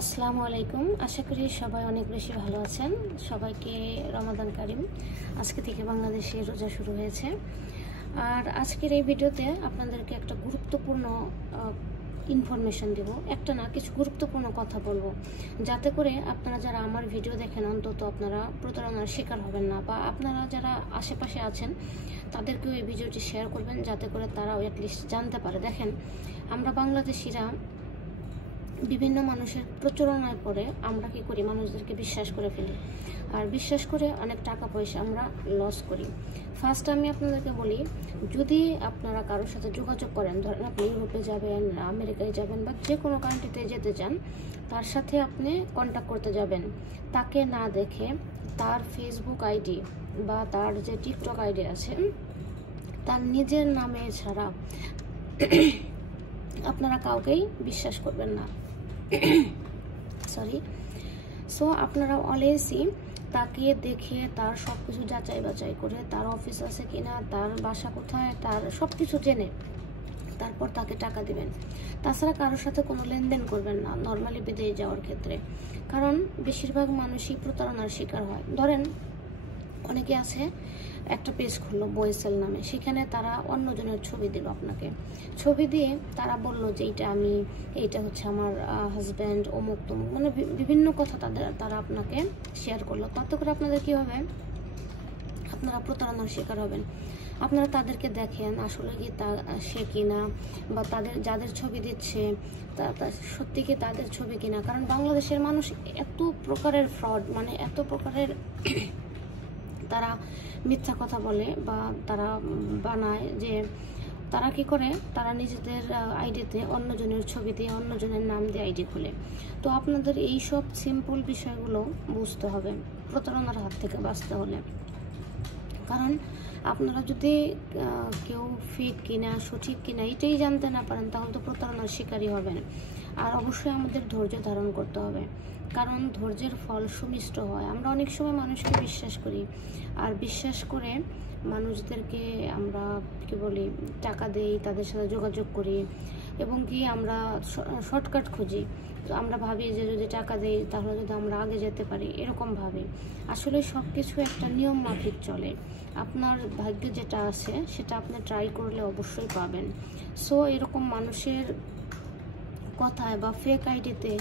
আসসালামু আলাইকুম। আশা করি সবাই অনেক বেশি ভালো আছেন। সবাইকে রমাদান কারিম। আজকে থেকে বাংলাদেশে রোজা শুরু হয়েছে। আর আজকের এই ভিডিওতে আপনাদেরকে একটা গুরুত্বপূর্ণ ইনফরমেশন দেব। একটা না, কিছু গুরুত্বপূর্ণ কথা বলবো, যাতে করে আপনারা যারা আমার ভিডিও দেখেন অন্তত আপনারা প্রতারণার শিকার হবেন না, বা আপনারা যারা আশেপাশে আছেন তাদেরকেও এই ভিডিওটি শেয়ার করবেন, যাতে করে তারাও অ্যাটলিস্ট জানতে পারে। দেখেন, আমরা বাংলাদেশিরা বিভিন্ন মানুষের প্রচারণায় পড়ে আমরা কি করি, মানুষদেরকে বিশ্বাস করে ফেলি, আর বিশ্বাস করে অনেক টাকা পয়সা আমরা লস করি। ফার্স্ট আমি আপনাদেরকে বলি, যদি আপনারা কারোর সাথে যোগাযোগ করেন, ধরেন আপনি ইউরোপে যাবেন, আমেরিকায় যাবেন, বা যে কোনো কান্ট্রিতে যেতে চান, তার সাথে আপনি কন্ট্যাক্ট করতে যাবেন, তাকে না দেখে তার ফেসবুক আইডি বা তার যে টিকটক আইডি আছে তার নিজের নামে ছাড়া আপনারা কাউকেই বিশ্বাস করবেন না। সরি। সো আপনারা অলওয়েজই তাকে দেখে তার সব কিছু যাচাই বাছাই করে, তার অফিস আছে কিনা, তার বাসা কোথায়, তার সব কিছু জেনে তারপর তাকে টাকা দিবেন। তাছাড়া কারোর সাথে কোনো লেনদেন করবেন না নর্মালি বিদেশে যাওয়ার ক্ষেত্রে, কারণ বেশিরভাগ মানুষই প্রতারণার শিকার হয়। ধরেন অনেকে আছে একটা পেজ খুললো বয়েসেল নামে, সেখানে তারা অন্যজনের ছবি দিল, আপনাকে ছবি দিয়ে তারা বলল যে এইটা হচ্ছে আমার হাজব্যান্ড, অমুক তমুক, মানে বিভিন্ন কথা তারা আপনাকে শেয়ার করলো। তাতে করে আপনাদের কি হবে, আপনারা প্রতারণার শিকার হবেন। আপনারা তাদেরকে দেখেন আসলে কি সে কিনা, বা যাদের ছবি দিচ্ছে সত্যি কি তাদের ছবি কিনা। কারণ বাংলাদেশের মানুষ এত প্রকারের ফ্রড, মানে এত প্রকারের তারা মিথ্যা কথা বলে বা তারা বানায়, যে তারা কি করে, তারা নিজেদের আইডিতে অন্যজনের ছবি দিয়ে অন্যজনের নাম দিয়ে আইডি খুলে। তো আপনাদের এই সব সিম্পল বিষয়গুলো বুঝতে হবে প্রতারণার হাত থেকে বাঁচতে হলে। কারণ আপনারা যদি কেউ ফেক কিনা সঠিক কিনা এটাই জানতে না পারেন, তাহলে তো প্রতারণার শিকারই হবেন। আর অবশ্যই আমাদের ধৈর্য ধারণ করতে হবে, কারণ ধৈর্যের ফল সুমিষ্ট হয়। আমরা অনেক সময় মানুষকে বিশ্বাস করি, আর বিশ্বাস করে মানুষদেরকে আমরা কি বলি, টাকা দেই, তাদের সাথে যোগাযোগ করি, এবং কি আমরা শর্টকাট খুঁজি। তো আমরা ভাবি যে যদি টাকা দেই তাহলে যদি আমরা আগে যেতে পারি, এরকম ভাবি। আসলে সব কিছু একটা নিয়ম মাফিক চলে। আপনার ভাগ্যে যেটা আছে সেটা আপনি ট্রাই করলে অবশ্যই পাবেন। সো এরকম মানুষের কথায় বা ফেক আইডিতে,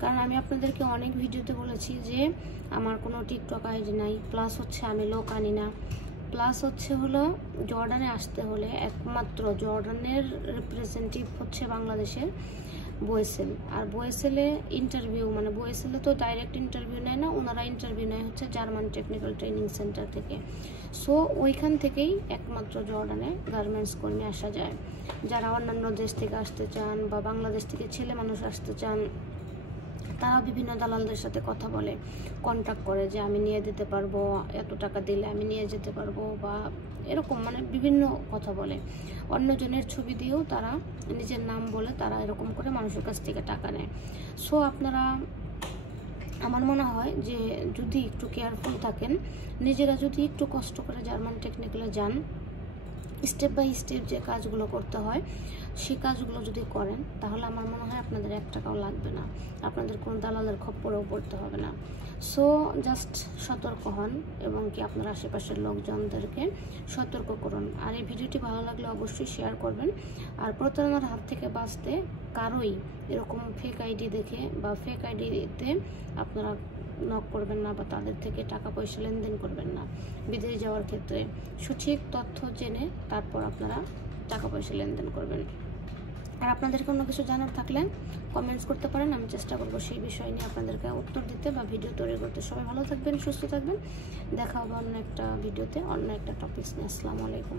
কারণ আমি আপনাদেরকে অনেক ভিডিওতে বলেছি যে আমার কোনো টিকটক আইডি নাই, প্লাস হচ্ছে আমি লোক আনি না, প্লাস হলো জর্ডানে আসতে হলে একমাত্র জর্ডানের রিপ্রেজেন্টেটিভ হচ্ছে বাংলাদেশের বয়েসেল। আর বয়েসেলে ইন্টারভিউ, মানে বয়েসেলে তো ডাইরেক্ট ইন্টারভিউ নেয় না, ওনারা ইন্টারভিউ নেয় হচ্ছে জার্মান টেকনিক্যাল ট্রেনিং সেন্টার থেকে। সো ওইখান থেকেই একমাত্র জর্ডানে গার্মেন্টস কর্মী আসা যায়। যারা অন্যান্য দেশ থেকে আসতে চান বা বাংলাদেশ থেকে ছেলে মানুষ আসতে চান, তারা বিভিন্ন দালালদের সাথে কথা বলে, কন্ট্যাক্ট করে যে আমি নিয়ে দিতে পারবো, এত টাকা দিলে আমি নিয়ে যেতে পারবো, বা এরকম মানে বিভিন্ন কথা বলে। অন্যজনের ছবি দিয়েও তারা নিজের নাম বলে তারা এরকম করে মানুষের কাছ থেকে টাকা নেয়। সো আপনারা, আমার মনে হয় যে যদি একটু কেয়ারফুল থাকেন, নিজেরা যদি একটু কষ্ট করে জার্মান টেকনিক্যালে যান, স্টেপ বাই স্টেপ যে কাজগুলো করতে হয় সেই কাজগুলো যদি করেন, তাহলে আমার মনে হয় আপনাদের 1 টাকাও লাগবে না, আপনাদের কোনো দালালের খপ্পরেও পড়তে হবে না। সো জাস্ট সতর্ক হন, এবং কি আপনার আশেপাশের লোকজনদেরকে সতর্ক করুন। আর এই ভিডিওটি ভালো লাগলে অবশ্যই শেয়ার করবেন। আর প্রতারণার হাত থেকে বাঁচতে কারোই এরকম ফেক আইডি দেখে বা ফেক আইডিতে আপনারা নক করবেন না, বা তাদের থেকে টাকা পয়সা লেনদেন করবেন না। বিদেশে যাওয়ার ক্ষেত্রে সঠিক তথ্য জেনে তারপর আপনারা টাকা পয়সা লেনদেন করবেন। আর আপনাদের কোনো কিছু জানার থাকলে কমেন্টস করতে পারেন, আমি চেষ্টা করবো সেই বিষয় নিয়ে আপনাদেরকে উত্তর দিতে বা ভিডিও তৈরি করতে। সবাই ভালো থাকবেন, সুস্থ থাকবেন। দেখা হবে অন্য একটা ভিডিওতে, অন্য একটা টপিকস নিয়ে। আসসালামু আলাইকুম।